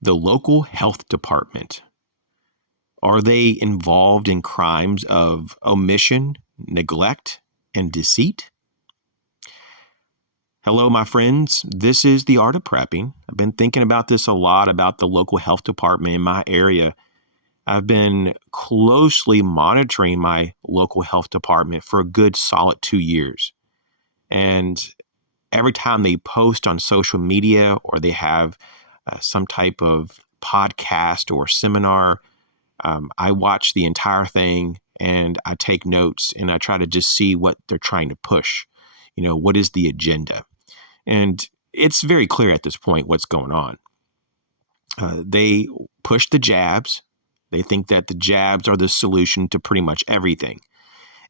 the local health department. Are they involved in crimes of omission, neglect, and deceit? Hello, my friends. This is The Art of Prepping. I've been thinking about this a lot, about the local health department in my area. I've been closely monitoring my local health department for a good solid 2 years. And every time they post on social media or they have some type of podcast or seminar, I watch the entire thing and I take notes and I try to just see what they're trying to push. What is the agenda? And it's very clear at this point what's going on. They push the jabs. They think that the jabs are the solution to pretty much everything.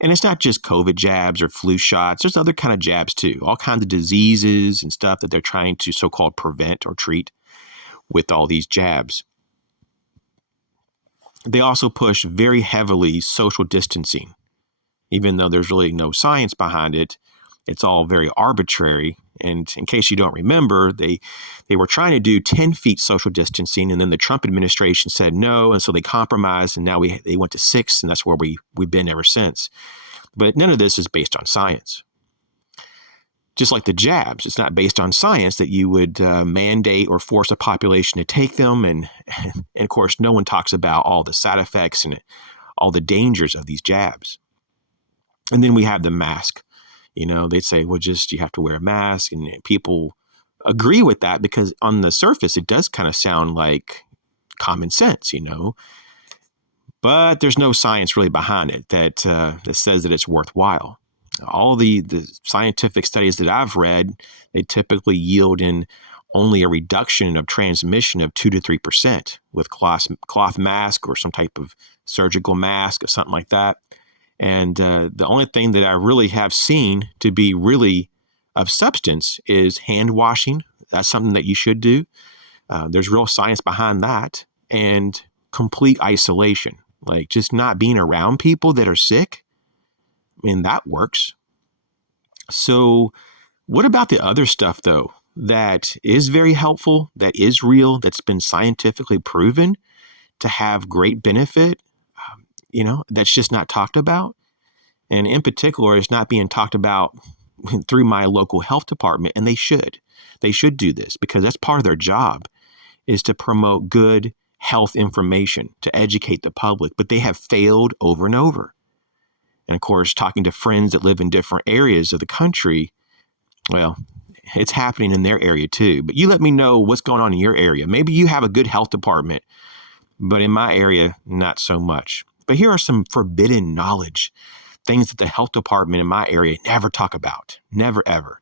And it's not just COVID jabs or flu shots. There's other kind of jabs too, all kinds of diseases and stuff that they're trying to so-called prevent or treat with all these jabs. They also push very heavily social distancing, even though there's really no science behind it. It's all very arbitrary. And in case you don't remember, they were trying to do 10 feet social distancing, and then the Trump administration said no, and so they compromised, and now they went to 6, and that's where we've been ever since. But none of this is based on science. Just like the jabs, it's not based on science that you would mandate or force a population to take them. And of course, no one talks about all the side effects and all the dangers of these jabs. And then we have the mask. They'd say, well, just you have to wear a mask. And people agree with that because on the surface, it does kind of sound like common sense, But there's no science really behind it that says that it's worthwhile. All the scientific studies that I've read, they typically yield in only a reduction of transmission of 2 to 3% with cloth mask or some type of surgical mask or something like that. And the only thing that I really have seen to be really of substance is hand washing. That's something that you should do. There's real science behind that. And complete isolation, like just not being around people that are sick. That works. So what about the other stuff, though, that is very helpful, that is real, that's been scientifically proven to have great benefit, that's just not talked about? And in particular, it's not being talked about through my local health department, and they should. They should do this because that's part of their job, is to promote good health information, to educate the public, but they have failed over and over. And of course, talking to friends that live in different areas of the country, well, it's happening in their area too. But you let me know what's going on in your area. Maybe you have a good health department, but in my area, not so much. But here are some forbidden knowledge, things that the health department in my area never talk about, never, ever.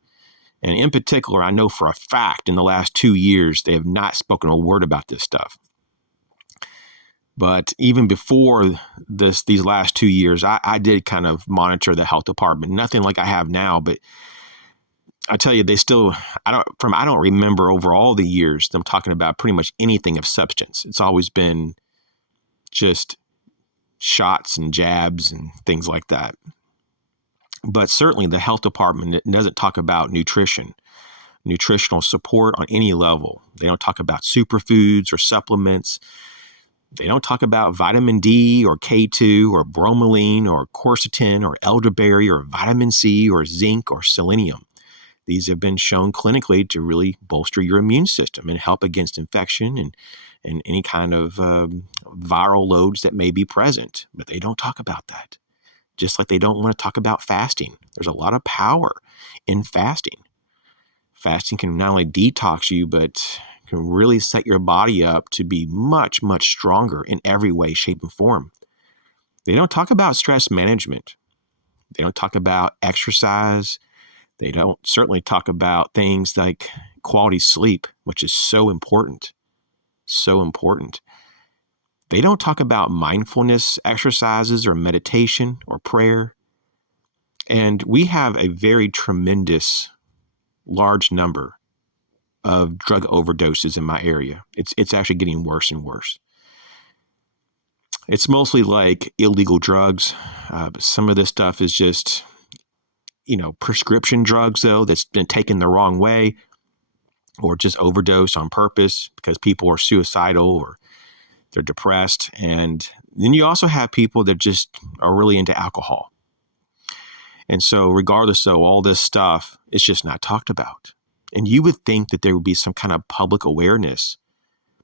And in particular, I know for a fact in the last 2 years, they have not spoken a word about this stuff. But even before these last 2 years, I did kind of monitor the health department. Nothing like I have now, but I tell you, I don't remember over all the years them talking about pretty much anything of substance. It's always been just shots and jabs and things like that. But certainly the health department doesn't talk about nutrition, nutritional support on any level. They don't talk about superfoods or supplements. They don't talk about vitamin D or K2 or bromelain or quercetin or elderberry or vitamin C or zinc or selenium. These have been shown clinically to really bolster your immune system and help against infection and any kind of viral loads that may be present. But they don't talk about that. Just like they don't want to talk about fasting. There's a lot of power in fasting. Fasting can not only detox you, but can really set your body up to be much, much stronger in every way, shape, and form. They don't talk about stress management. They don't talk about exercise. They don't certainly talk about things like quality sleep, which is so important. So important. They don't talk about mindfulness exercises or meditation or prayer. And we have a very tremendous, large number of drug overdoses in my area. It's actually getting worse and worse. It's mostly like illegal drugs. But some of this stuff is just, prescription drugs, though, that's been taken the wrong way. or just overdose on purpose because people are suicidal or they're depressed. And then you also have people that just are really into alcohol. And so regardless of all this stuff, it's just not talked about. And you would think that there would be some kind of public awareness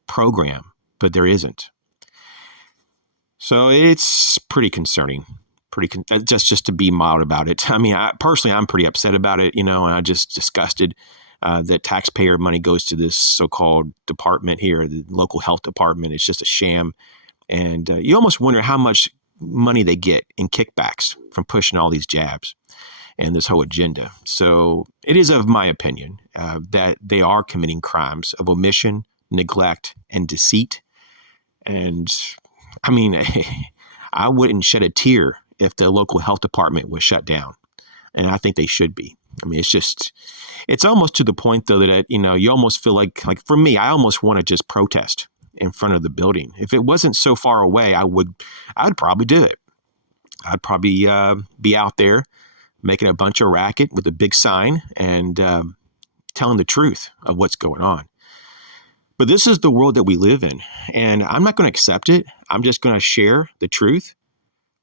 program, but there isn't. So it's pretty concerning. Just to be mild about it. I mean, personally, I'm pretty upset about it, and I'm just disgusted that taxpayer money goes to this so-called department here, the local health department. It's just a sham. And you almost wonder how much money they get in kickbacks from pushing all these jabs and this whole agenda. So it is of my opinion that they are committing crimes of omission, neglect, and deceit. And I mean, I wouldn't shed a tear if the local health department was shut down. And I think they should be. I mean, it's almost to the point, though, that, you almost feel like for me, I almost want to just protest in front of the building. If it wasn't so far away, I would probably do it. I'd probably be out there making a bunch of racket with a big sign and telling the truth of what's going on. But this is the world that we live in, and I'm not going to accept it. I'm just going to share the truth.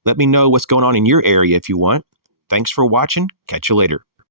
Let me know what's going on in your area if you want. Thanks for watching. Catch you later.